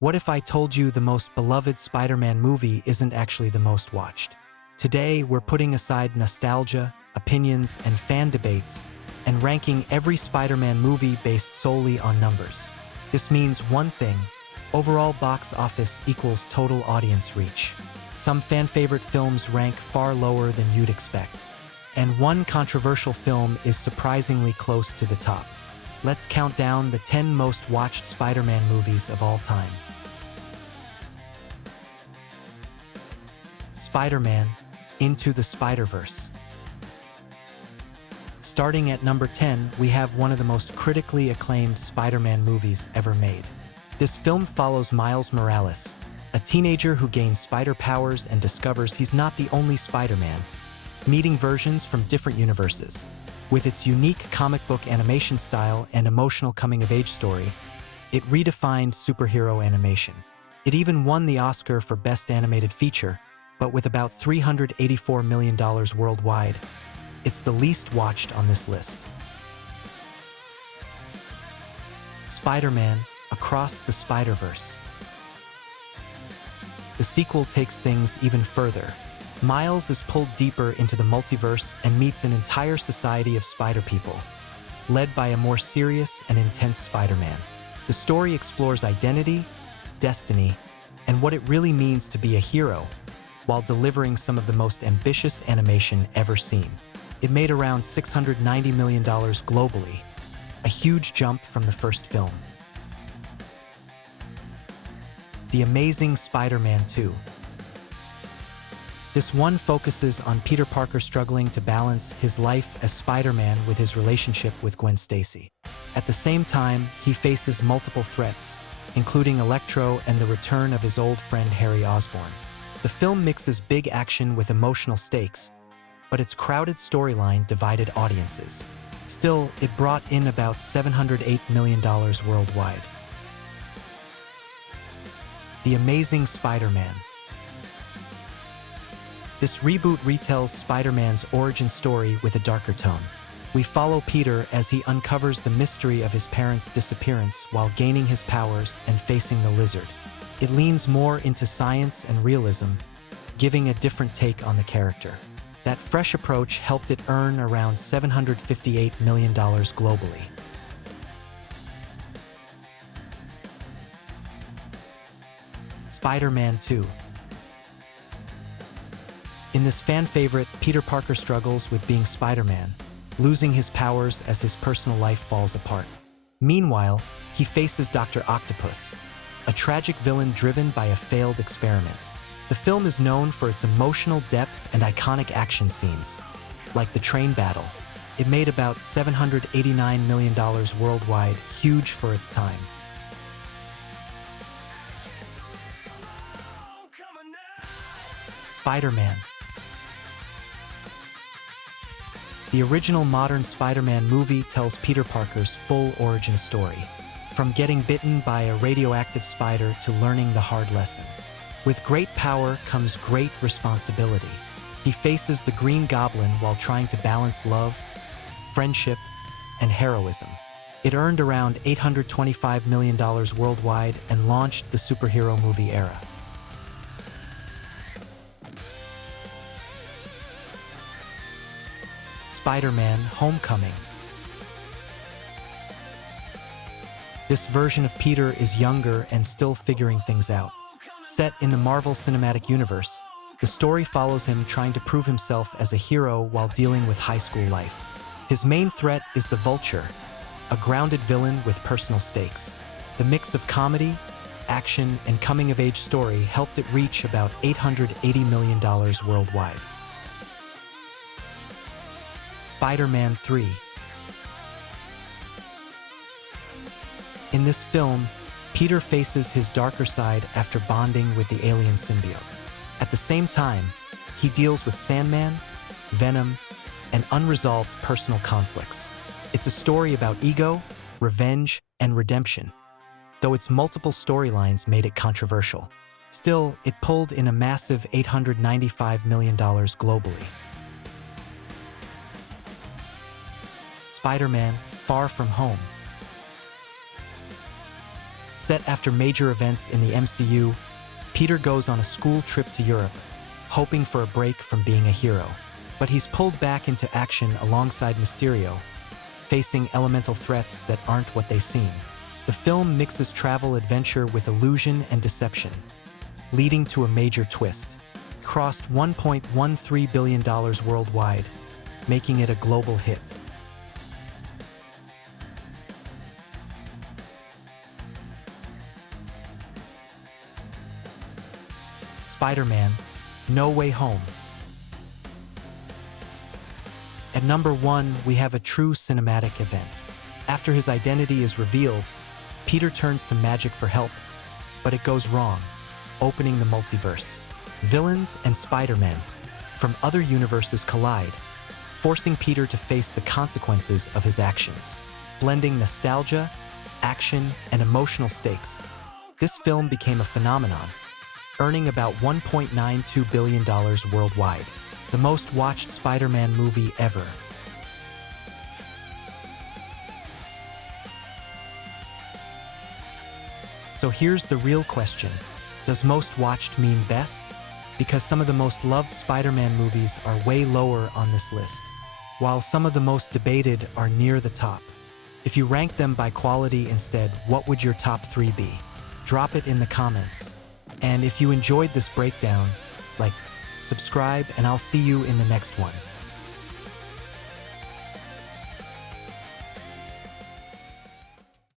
What if I told you the most beloved Spider-Man movie isn't actually the most watched? Today, we're putting aside nostalgia, opinions, and fan debates, and ranking every Spider-Man movie based solely on numbers. This means one thing: overall box office equals total audience reach. Some fan-favorite films rank far lower than you'd expect, and one controversial film is surprisingly close to the top. Let's count down the 10 most watched Spider-Man movies of all time. SpiderMan Into the SpiderVerse. Starting at number 10, we have one of the most critically acclaimed Spider-Man movies ever made. This film follows Miles Morales, a teenager who gains spider powers and discovers he's not the only Spider-Man, meeting versions from different universes. With its unique comic book animation style and emotional coming-of-age story, it redefined superhero animation. It even won the Oscar for Best Animated Feature, but with about $384 million worldwide, it's the least watched on this list. Spider-Man Across the Spider-Verse. The sequel takes things even further. Miles is pulled deeper into the multiverse and meets an entire society of spider people, led by a more serious and intense Spider-Man. The story explores identity, destiny, and what it really means to be a hero, while delivering some of the most ambitious animation ever seen. It made around $690 million globally, a huge jump from the first film. The Amazing Spiderman II. This one focuses on Peter Parker struggling to balance his life as Spider-Man with his relationship with Gwen Stacy. At the same time, he faces multiple threats, including Electro and the return of his old friend Harry Osborn. The film mixes big action with emotional stakes, but its crowded storyline divided audiences. Still, it brought in about $708 million worldwide. The Amazing Spider-Man. This reboot retells Spider-Man's origin story with a darker tone. We follow Peter as he uncovers the mystery of his parents' disappearance while gaining his powers and facing the Lizard. It leans more into science and realism, giving a different take on the character. That fresh approach helped it earn around $758 million globally. SpiderMan II. In this fan favorite, Peter Parker struggles with being Spider-Man, losing his powers as his personal life falls apart. Meanwhile, he faces Dr. Octopus, a tragic villain driven by a failed experiment. The film is known for its emotional depth and iconic action scenes, like the train battle. It made about $789 million worldwide, huge for its time. Spider-Man. The original modern Spider-Man movie tells Peter Parker's full origin story, from getting bitten by a radioactive spider to learning the hard lesson. With great power comes great responsibility. He faces the Green Goblin while trying to balance love, friendship, and heroism. It earned around $825 million worldwide and launched the superhero movie era. SpiderMan Homecoming. This version of Peter is younger and still figuring things out. Set in the Marvel Cinematic Universe, the story follows him trying to prove himself as a hero while dealing with high school life. His main threat is the Vulture, a grounded villain with personal stakes. The mix of comedy, action, and coming-of-age story helped it reach about $880 million worldwide. SpiderMan III. In this film, Peter faces his darker side after bonding with the alien symbiote. At the same time, he deals with Sandman, Venom, and unresolved personal conflicts. It's a story about ego, revenge, and redemption, though its multiple storylines made it controversial. Still, it pulled in a massive $895 million globally. SpiderMan Far From Home. Set after major events in the MCU, Peter goes on a school trip to Europe, hoping for a break from being a hero. But he's pulled back into action alongside Mysterio, facing elemental threats that aren't what they seem. The film mixes travel adventure with illusion and deception, leading to a major twist. It crossed $1.13 billion worldwide, making it a global hit. SpiderMan No Way Home. At number 1, we have a true cinematic event. After his identity is revealed, Peter turns to magic for help, but it goes wrong, opening the multiverse. Villains and Spider-Man from other universes collide, forcing Peter to face the consequences of his actions. Blending nostalgia, action, and emotional stakes, this film became a phenomenon, earning about $1.92 billion worldwide, the most watched Spider-Man movie ever. So here's the real question. Does most watched mean best? Because some of the most loved Spider-Man movies are way lower on this list, while some of the most debated are near the top. If you rank them by quality instead, what would your top 3 be? Drop it in the comments. And if you enjoyed this breakdown, subscribe, and I'll see you in the next one.